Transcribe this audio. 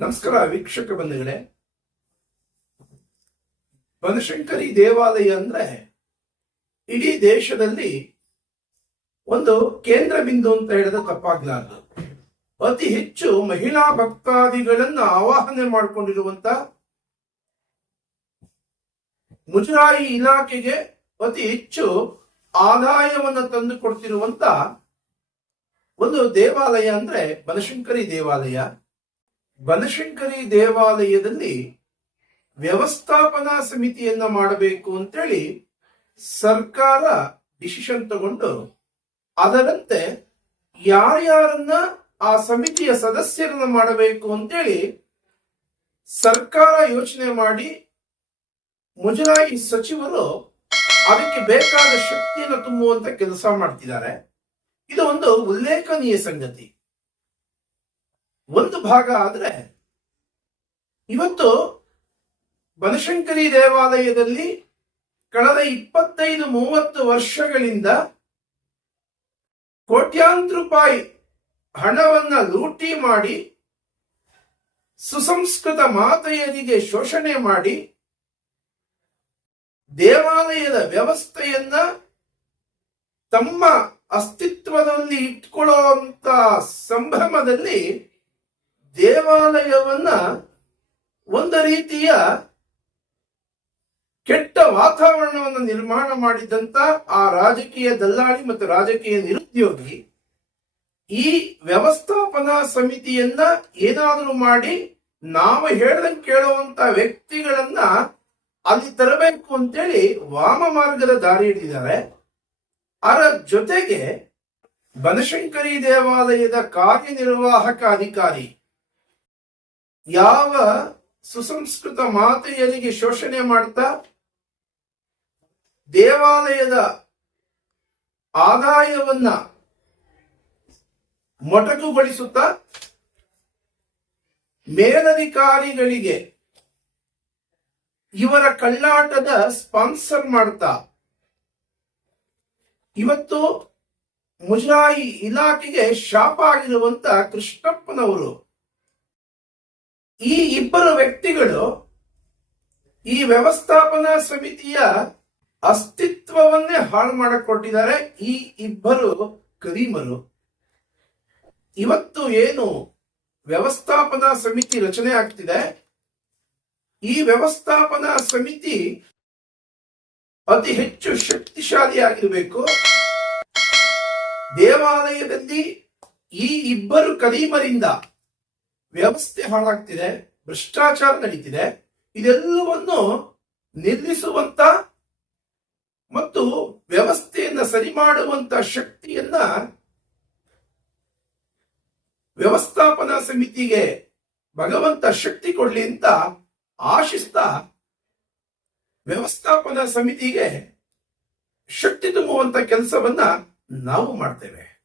ನಮಸ್ಕಾರ ವೀಕ್ಷಕ ಬಂಧುಗಳೇ. ಬನಶಂಕರಿ ದೇವಾಲಯ ಅಂದ್ರೆ ಇಡೀ ದೇಶದಲ್ಲಿ ಒಂದು ಕೇಂದ್ರ ಬಿಂದು ಅಂತ ಹೇಳಿದ್ರೆ ತಪ್ಪಾಗ್ಲಾರ್ದು. ಅತಿ ಹೆಚ್ಚು ಮಹಿಳಾ ಭಕ್ತಾದಿಗಳನ್ನು ಆವಾಹನೆ ಮಾಡಿಕೊಂಡಿರುವಂತ ಮುಜರಾಯಿ ಇಲಾಖೆಗೆ ಅತಿ ಹೆಚ್ಚು ಆದಾಯವನ್ನು ತಂದು ಕೊಡ್ತಿರುವಂತ ಒಂದು ದೇವಾಲಯ ಅಂದ್ರೆ ಬನಶಂಕರಿ ದೇವಾಲಯ. ಬನಶಂಕರಿ ದೇವಾಲಯದಲ್ಲಿ ವ್ಯವಸ್ಥಾಪನಾ ಸಮಿತಿಯನ್ನ ಮಾಡಬೇಕು ಅಂತೇಳಿ ಸರ್ಕಾರ ಡಿಸಿಷನ್ ತಗೊಂಡು, ಅದರಂತೆ ಯಾರ್ಯಾರನ್ನ ಆ ಸಮಿತಿಯ ಸದಸ್ಯರನ್ನ ಮಾಡಬೇಕು ಅಂತೇಳಿ ಸರ್ಕಾರ ಯೋಚನೆ ಮಾಡಿ ಮುಜರಾಯಿ ಸಚಿವರು ಅದಕ್ಕೆ ಬೇಕಾದ ಶಕ್ತಿಯನ್ನು ತುಂಬುವಂತ ಕೆಲಸ ಮಾಡ್ತಿದ್ದಾರೆ. ಇದು ಒಂದು ಉಲ್ಲೇಖನೀಯ ಸಂಗತಿ. ಒಂದು ಭಾಗ ಆದರೆ ಇವತ್ತು ಬನಶಂಕರಿ ದೇವಾಲಯದಲ್ಲಿ ಕಳೆದ ಇಪ್ಪತ್ತೈದು ಮೂವತ್ತು ವರ್ಷಗಳಿಂದ ಕೋಟ್ಯಾಂತರ ರೂಪಾಯಿ ಹಣವನ್ನ ಲೂಟಿ ಮಾಡಿ ಸುಸಂಸ್ಕೃತ ಮಾತೆಯರಿಗೆ ಶೋಷಣೆ ಮಾಡಿ ದೇವಾಲಯದ ವ್ಯವಸ್ಥೆಯನ್ನ ತಮ್ಮ ಅಸ್ತಿತ್ವದಲ್ಲಿ ಇಟ್ಕೊಳ್ಳುವಂತ ಸಂಭ್ರಮದಲ್ಲಿ ದೇವಾಲಯವನ್ನ ಒಂದು ರೀತಿಯ ಕೆಟ್ಟ ವಾತಾವರಣವನ್ನು ನಿರ್ಮಾಣ ಮಾಡಿದಂತ ಆ ರಾಜಕೀಯ ದಲ್ಲಾಳಿ ಮತ್ತು ರಾಜಕೀಯ ನಿರುದ್ಯೋಗಿ ಈ ವ್ಯವಸ್ಥಾಪನಾ ಸಮಿತಿಯನ್ನ ಏನಾದರೂ ಮಾಡಿ ನಾವು ಹೇಳ್ದಂಗೆ ಕೇಳುವಂತ ವ್ಯಕ್ತಿಗಳನ್ನ ಅಲ್ಲಿ ತರಬೇಕು ಅಂತೇಳಿ ವಾಮ ಮಾರ್ಗದ ದಾರಿ ಹಿಡಿದಿದ್ದಾರೆ. ಅದರ ಜೊತೆಗೆ ಬನಶಂಕರಿ ದೇವಾಲಯದ ಕಾರ್ಯನಿರ್ವಾಹಕ ಅಧಿಕಾರಿ ಯಾವ ಸುಸಂಸ್ಕೃತ ಮಾತೆಯರಿಗೆ ಶೋಷಣೆ ಮಾಡ್ತಾ ದೇವಾಲಯದ ಆದಾಯವನ್ನ ಮೊಟಕುಗೊಳಿಸುತ್ತಾ ಮೇಲಧಿಕಾರಿಗಳಿಗೆ ಇವರ ಕಳ್ಳಾಟದ ಸ್ಪಾನ್ಸರ್ ಮಾಡ್ತಾ? ಇವತ್ತು ಮುಜರಾಯಿ ಇಲಾಖೆಗೆ ಶಾಪ ಆಗಿರುವಂತ ಕೃಷ್ಣಪ್ಪನವರು ಈ ಇಬ್ಬರು ವ್ಯಕ್ತಿಗಳು ಈ ವ್ಯವಸ್ಥಾಪನಾ ಸಮಿತಿಯ ಅಸ್ತಿತ್ವವನ್ನೇ ಹಾಳು ಮಾಡಿಕೊಟ್ಟಿದ್ದಾರೆ. ಈ ಇಬ್ಬರು ಕರೀಮರು. ಇವತ್ತು ಏನು ವ್ಯವಸ್ಥಾಪನಾ ಸಮಿತಿ ರಚನೆ ಆಗ್ತಿದೆ? ಈ ವ್ಯವಸ್ಥಾಪನಾ ಸಮಿತಿ ಅತಿ ಹೆಚ್ಚು ಶಕ್ತಿಶಾಲಿಯಾಗಿರಬೇಕು. ದೇವಾಲಯದಲ್ಲಿ ಈ ಇಬ್ಬರು ಕದೀಮರಿಂದ ವ್ಯವಸ್ಥೆ ಹಾಳಾಗ್ತಿದೆ, ಭ್ರಷ್ಟಾಚಾರ ನಡೀತಿದೆ, ಇದೆಲ್ಲವನ್ನು ನಿಲ್ಲಿಸುವಂತ ಮತ್ತು ವ್ಯವಸ್ಥೆಯನ್ನ ಸರಿ ಮಾಡುವಂತ ಶಕ್ತಿಯನ್ನ ವ್ಯವಸ್ಥಾಪನಾ ಸಮಿತಿಗೆ ಭಗವಂತ ಶಕ್ತಿ ಕೊಡ್ಲಿ ಅಂತ ಆಶಿಸ್ತಾ ವ್ಯವಸ್ಥಾಪನಾ ಸಮಿತಿಗೆ ಶಕ್ತಿ ತುಂಬುವಂತ ಕೆಲಸವನ್ನ ನಾವು ಮಾಡ್ತೇವೆ.